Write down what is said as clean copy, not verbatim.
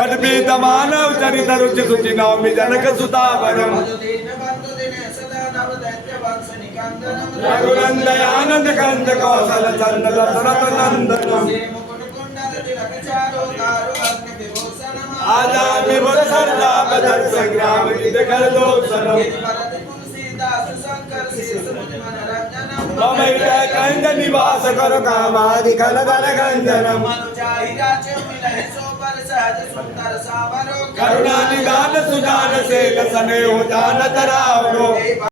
अद्भुत मानव चरित रुचि सुचि नवमी जनक सुतावरम रघुनंदयानंद कंद कौशल चंद दशरथ नंदनम आजाद विभुर सरदा बदर संग्राम की कर दो सनम कंद निवास कर कामादि खल गल गंजनम करुणा निदान सुजान से लसने हो जान तरावरो